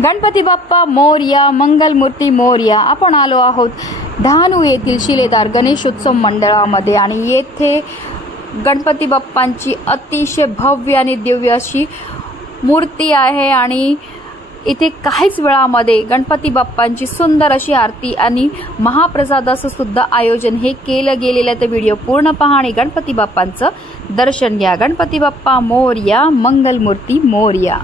गणपती बाप्पा मोरया, मंगलमूर्ती मोरया। आपण आलो आहोत डहाणू येथील शिलेदार गणेशोत्सव मंडळामध्ये आणि येथे गणपती बाप्पांची अतिशय भव्य आणि दिव्य अशी मूर्ती आहे आणि इथे काहीच वेळामध्ये गणपती बाप्पांची सुंदर अशी आरती आणि महाप्रसादाचं सुद्धा आयोजन हे केलं गेलेलं आहे। तर व्हिडिओ पूर्ण पहा आणि गणपती बाप्पांचं दर्शन घ्या। गणपती बाप्पा मोरया, मंगलमूर्ती मोरया।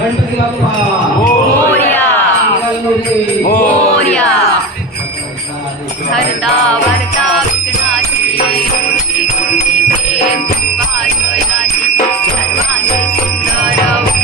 गणपती बाप्पा मोरया, मोरया। हरता भरता विघ्नाची मूर्ती कोटी प्रेम वाजवयाची सर्वांगी सुंदर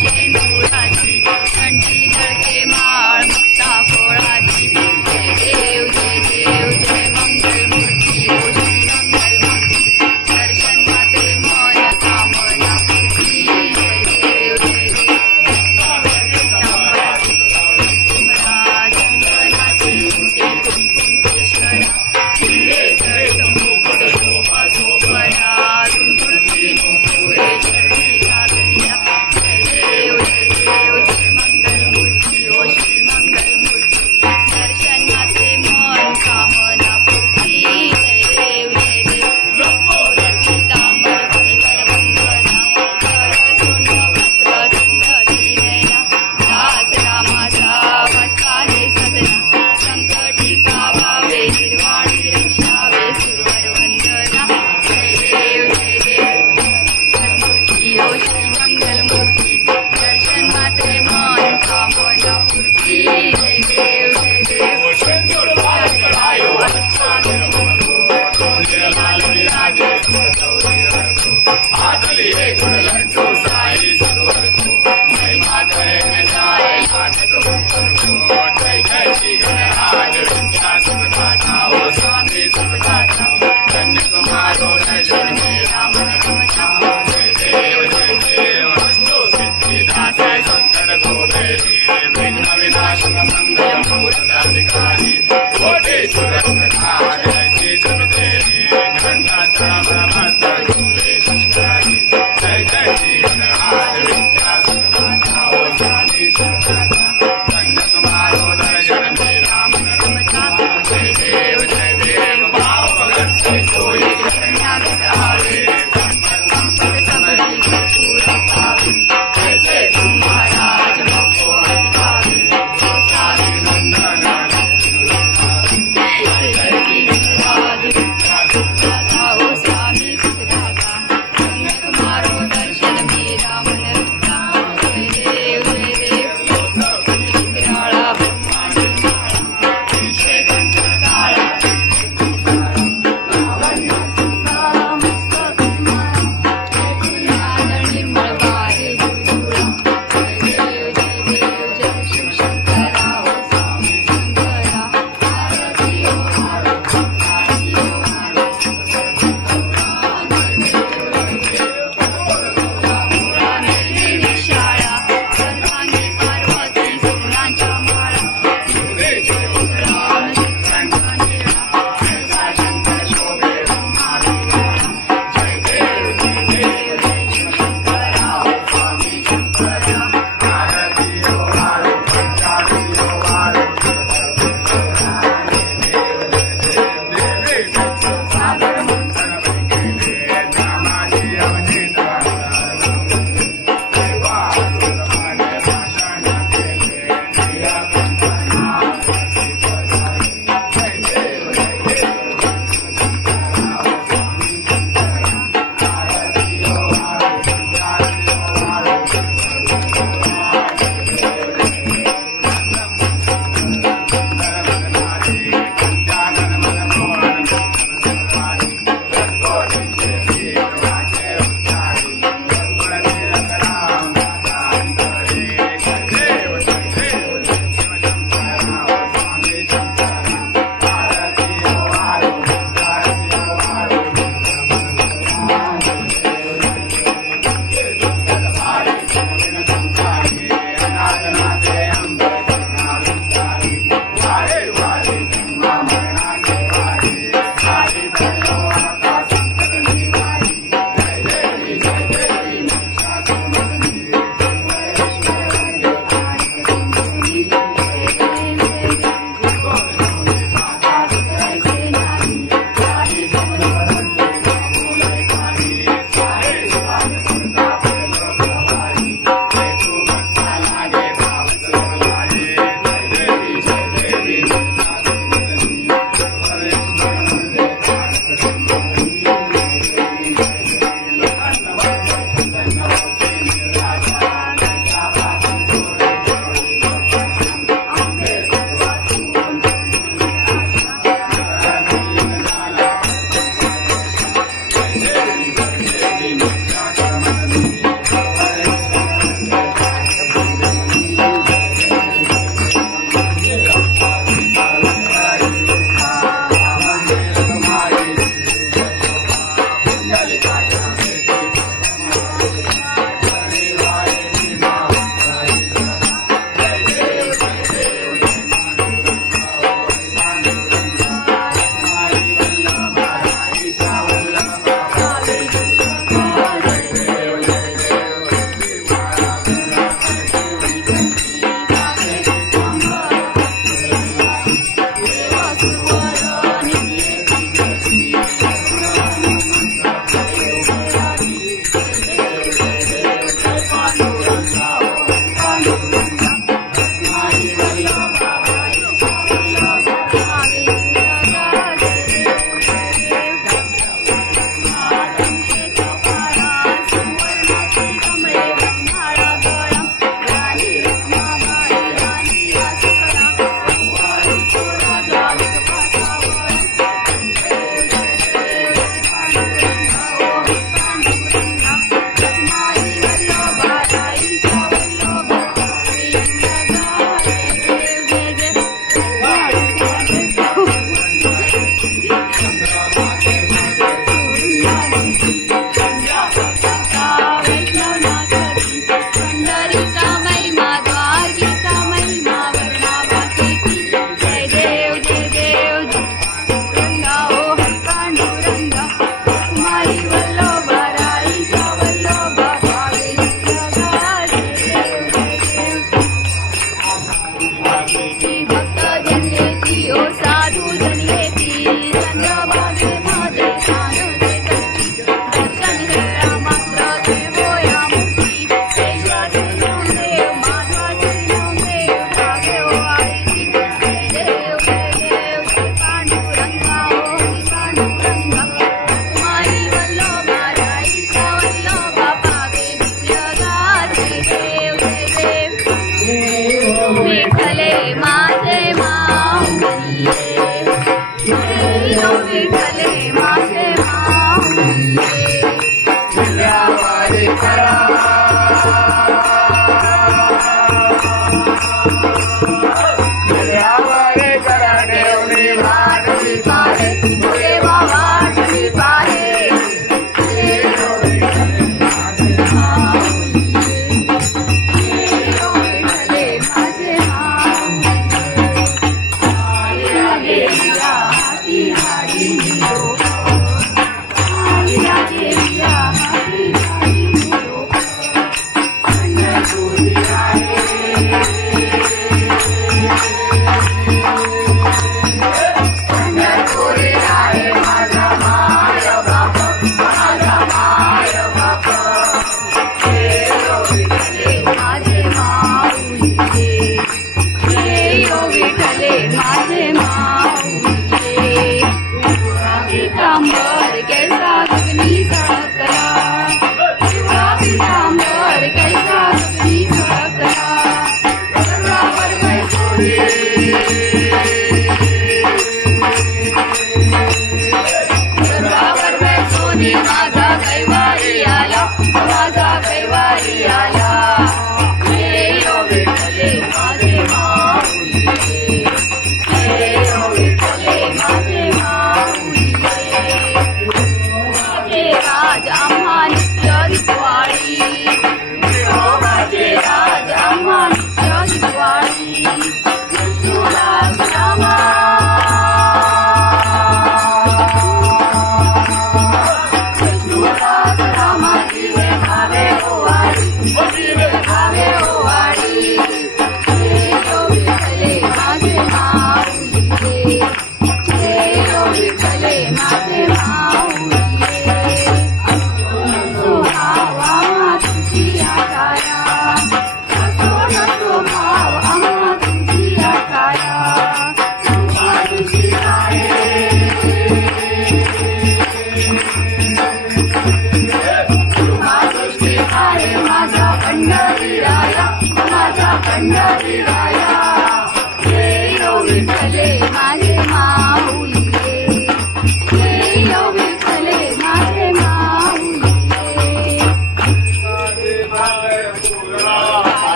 शेंदुराची कंठी झळके माळ मुक्ता फोळाची। जय देव जय देव जय मंगल मूर्ती ओ श्री मंगल मूर्ती दर्शन मात्रे मन कामना पूर्ती। जय देव जय देव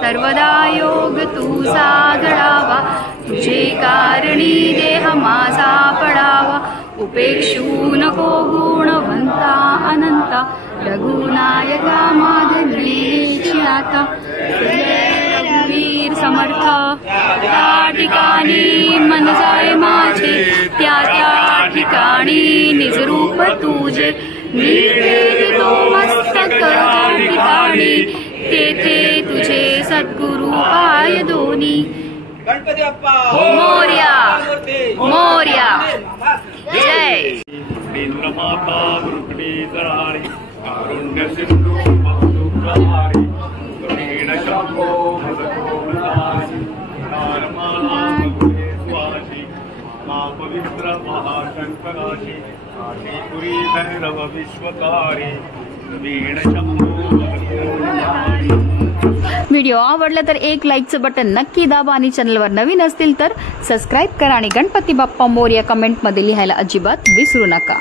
सर्वदा योग तू साधडावा, तुझे कारणी देह माझा पडावा. उपेक्षू नको गुणवंता अनंता, रघुनायका माझ मिळीची आता. वीर समर्थ त्या ठिकाणी मन जाय माझे त्या त्या ठिकाणी निज रूप तुझे निर्भेद तो मस्तक ज्या ठिकाणी तेथे तुझे सद्गुरु पाय दोन्ही गणपती बाप्पा मोरया मोरया जय माता वृक्णी जराळी कारुण्य सिंधू मधुकारि करुणीण शंभो मदकोमलासी नारमाला मधुरे स्वाशी मा पवित्र महाशंकराशी काशीपुरी भैरव विश्वकारी करुणीण शंभो मदकोमलासी. व्हिडिओ आवडला तर एक लाईकचं बटन नक्की दाबा आणि चॅनलवर नवीन असतील तर सबस्क्राईब करा आणि गणपती बाप्पा मोरया कमेंटमध्ये लिहायला अजिबात विसरू नका.